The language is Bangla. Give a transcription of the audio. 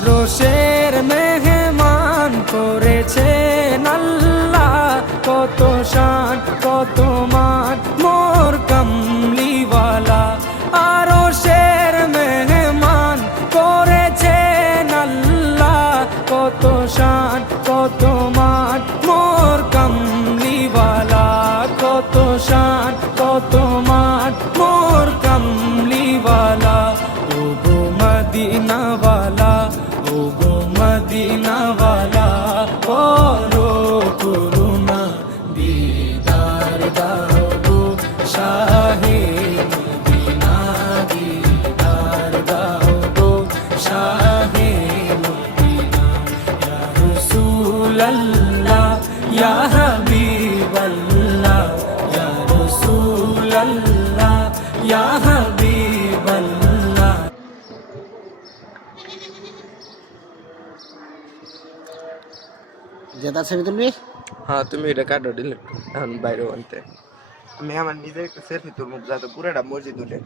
আরশের মেহমান করেছেন আল্লাহ, কত শান কত মান মোর কামলিওয়ালা। আরশের মেহমান করেছেন আল্লাহ, কত শান কত মান মোর কামলিওয়ালা, কত শান কত মান মোর কামলিওয়ালা। ও গো মদিনাওয়ালা, ও গো মদিনাওয়ালা, করো করুণা দিদার দাও গো শাহে মদিনা, দিদার দাও গো শাহে মদিনা। ইয়া রাসূলাল্লাহ ইয়া হাবিবাল্লাহ, ইয়া রাসূলাল্লাহ ইয়া হাবিবাল্লাহ। যে তার ছবি তুলবি? হ্যাঁ, তুমি এটা কাটো ডিলিট এখন বাইরে আনতে। আমি আমার নিজের একটা সেলফি তুলবো যাতে পুরোটা মসজিদ উঠে।